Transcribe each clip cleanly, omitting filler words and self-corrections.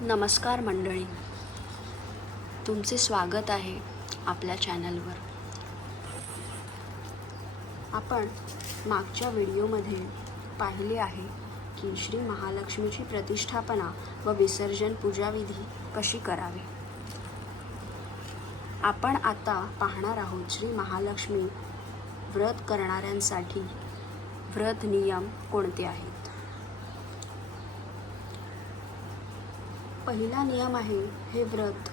नमस्कार मंडळी, तुमचे स्वागत आहे आपल्या चॅनलवर. आपण मागच्या व्हिडिओमध्ये पाहिले आहे की श्री महालक्ष्मीची प्रतिष्ठापना व विसर्जन पूजाविधी कशी करावी. आपण आता पाहणार आहोत श्री महालक्ष्मी व्रत करणाऱ्यांसाठी व्रत नियम कोणते आहेत. पहिला नियम आहे, हे व्रत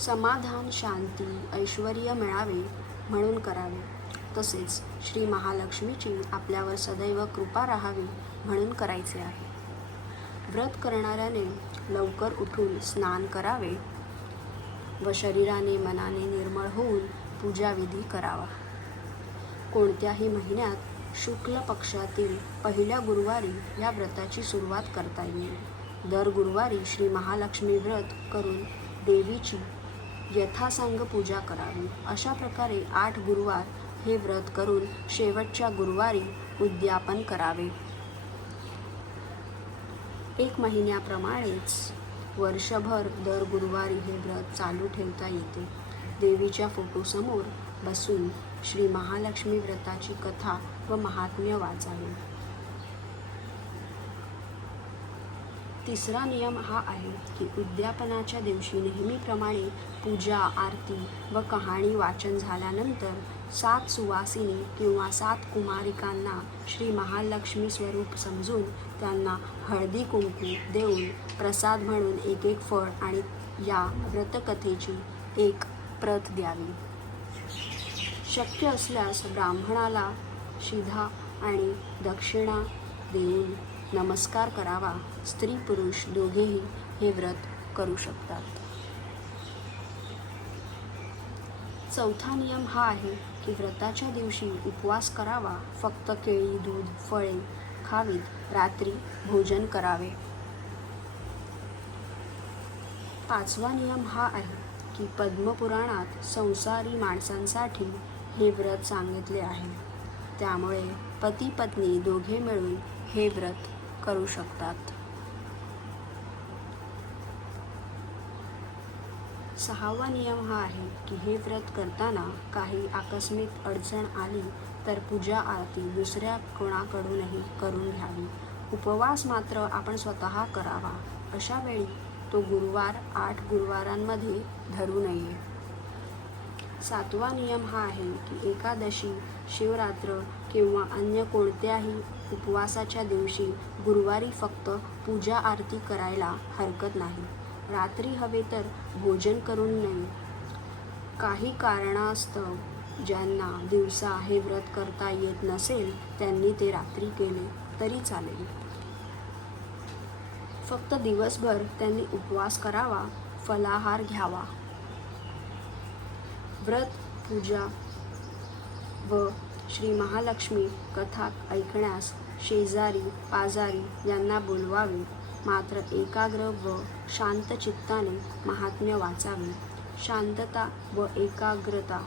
समाधान, शांती, ऐश्वर मिळावे म्हणून करावे. तसेच श्री महालक्ष्मीची आपल्यावर सदैव कृपा राहावी म्हणून करायचे आहे. व्रत करणाऱ्याने लवकर उठून स्नान करावे व शरीराने मनाने निर्मळ होऊन पूजाविधी करावा. कोणत्याही महिन्यात शुक्ल पक्षातील पहिल्या गुरुवारी या व्रताची सुरुवात करता येईल. दर गुरुवारी श्री महालक्ष्मी व्रत करून देवीची यथासांग पूजा करावी. अशा प्रकारे 8 गुरुवार हे व्रत करून शेवटच्या गुरुवारी उद्यापन करावे. 1 महिन्याप्रमाणेच वर्षभर दर गुरुवारी हे व्रत चालू ठेवता येते. देवीच्या फोटोसमोर बसून श्री महालक्ष्मी व्रताची कथा व महात्म्य वाचावे. तिसरा नियम हा आहे की उद्यापनाच्या दिवशी नेहमीप्रमाणे पूजा, आरती व कहाणी वाचन झाल्यानंतर 7 सुवासिनी किंवा 7 कुमारिकांना श्री महालक्ष्मी स्वरूप समजून त्यांना हळदी कुंकू देऊन प्रसाद म्हणून एक फळ आणि या व्रतकथेची एक प्रत द्यावी. शक्य असल्यास ब्राह्मणाला शिधा आणि दक्षिणा देऊन नमस्कार करावा. स्त्री पुरुष दोघेही हे व्रत करू शकतात. चौथा नियम हा आहे की व्रताच्या दिवशी उपवास करावा. फक्त केळी, दूध, फळे खावीत. रात्री भोजन करावे. 5वा नियम हा आहे की पद्मपुराणात संसारी माणसांसाठी हे व्रत सांगितले आहे. त्यामुळे पती पत्नी दोघे मिळून हे व्रत करू शकतात. 6वा नियम हा आहे की हे व्रत करताना काही आकस्मिक अडचण आली तर पूजा आरती दुसऱ्या कोणाकडूनही करून घ्यावी. उपवास मात्र आपण स्वतः करावा. अशा वेळी तो गुरुवार 8 गुरुवारांमध्ये धरू नये. 7वा नियम हा आहे की एकादशी, शिवरात्र किंवा अन्य कोणत्याही उपवासाच्या दिवशी गुरुवारी फक्त पूजा आरती करायला हरकत नाही. रात्री हवे तर भोजन करून नये. काही कारणास्तव ज्यांना दिवसा हे व्रत करता येत नसेल त्यांनी ते रात्री केले तरी चालेल. फक्त दिवसभर त्यांनी उपवास करावा, फलाहार घ्यावा. व्रत, पूजा व श्री महालक्ष्मी कथा ऐकण्यास शेजारी पाजारी यांना बोलवावे. मात्र एकाग्र व शांत चित्ताने महात्म्य वाचावे. शांतता व एकाग्रता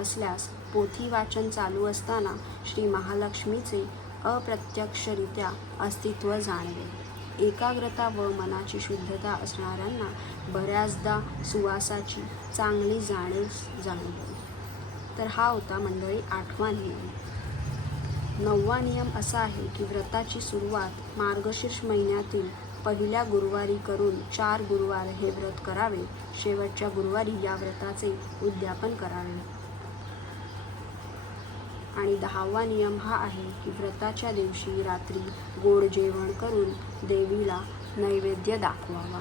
असल्यास पोथी वाचन चालू असताना श्री महालक्ष्मीचे अप्रत्यक्षरित्या अस्तित्व जाणवे. एकाग्रता व मनाची शुद्धता असणाऱ्यांना बऱ्याचदा सुवासाची चांगली जाणीव जाणवते. तर हा होता मंडळी 8वा नियम. 9वा नियम असा आहे की व्रताची सुरुवात मार्गशीर्ष महिन्यातील पहिल्या गुरुवारी करून 4 गुरुवार हे व्रत करावे. शेवटच्या गुरुवारी या व्रताचे उद्यापन करावे. आणि 10वा नियम हा आहे की व्रताच्या दिवशी रात्री गोड जेवण करून देवीला नैवेद्य दाखवावा.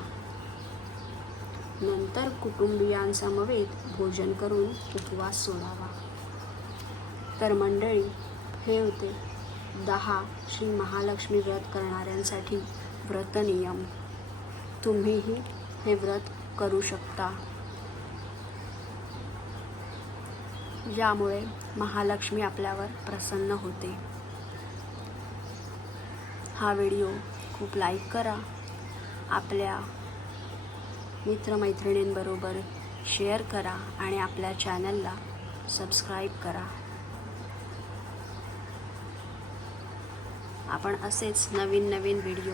नंतर कुटुंबियांसमवेत भोजन करून उपवास सोडावा. तर मंडळी, हे होते 10 श्री महालक्ष्मी व्रत करणाऱ्यांसाठी व्रत नियम. तुम्हीही हे व्रत करू शकता. यामुळे महालक्ष्मी आपल्यावर प्रसन्न होते. हा व्हिडिओ खूप लाईक करा. आपल्या मित्रमैत्रिणींबरोबर शेअर करा आणि आपल्या चॅनलला सबस्क्राईब करा. आपण असेच नवीन व्हिडिओ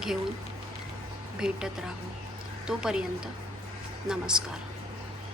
घेऊन भेटत राहू. तोपर्यंत नमस्कार.